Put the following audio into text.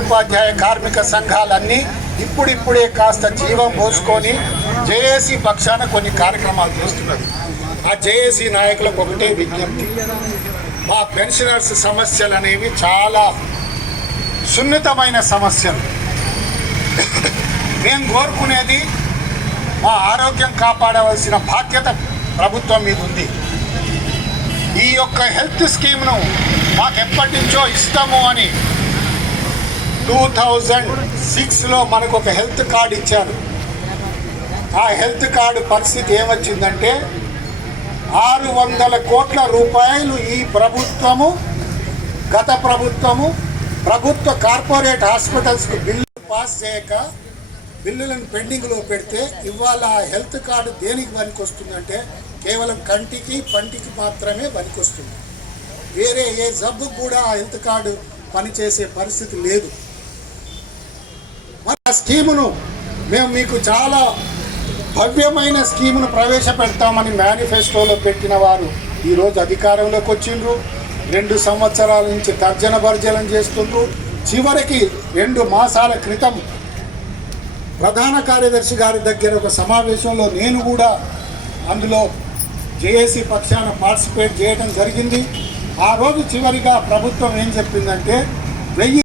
ఉపాధ్యాయ కార్మిక సంఘాలన్నీ ఇప్పుడిప్పుడే కాస్త జీవం పోసుకొని జేఏసీ పక్షాన కొన్ని కార్యక్రమాలు చేస్తున్నది. ఆ జేఏసీ నాయకులకు ఒకటే విజ్ఞప్తి, మా పెన్షనర్స్ సమస్యలు అనేవి చాలా సున్నితమైన సమస్యలు. మేము కోరుకునేది మా ఆరోగ్యం కాపాడవలసిన బాధ్యత ప్రభుత్వం మీద ఉంది. ఈ యొక్క హెల్త్ స్కీమ్ను మాకు ఎప్పటి నుంచో ఇస్తాము అని 2006లో మనకు ఒక హెల్త్ కార్డు ఇచ్చారు. ఆ హెల్త్ కార్డు పరిస్థితి ఏమొచ్చిందంటే 600 కోట్ల రూపాయలు ఈ ప్రభుత్వము, గత ప్రభుత్వము ప్రభుత్వ కార్పొరేట్ హాస్పిటల్స్కు బిల్లు పాస్ చేయక బిల్లులను పెండింగ్లో పెడితే ఇవాళ ఆ హెల్త్ కార్డు దేనికి పనికొస్తుందంటే కేవలం కంటికి పంటికి మాత్రమే పనికొస్తుంది. వేరే ఏ జబ్బుకు కూడా ఆ హెల్త్ కార్డు పనిచేసే పరిస్థితి లేదు. మరి ఆ స్కీమును మేము మీకు చాలా భవ్యమైన స్కీమును ప్రవేశపెడతామని మేనిఫెస్టోలో పెట్టిన వారు ఈరోజు అధికారంలోకి వచ్చిండ్రు. 2 సంవత్సరాల నుంచి తర్జన భర్జనం చేస్తుండ్రు. చివరికి 2 మాసాల క్రితం ప్రధాన కార్యదర్శి గారి దగ్గర ఒక సమావేశంలో నేను కూడా అందులో జేఏసీ పక్షాన పార్టిసిపేట్ చేయడం జరిగింది. ఆ రోజు చివరిగా ప్రభుత్వం ఏం చెప్పిందంటే 1000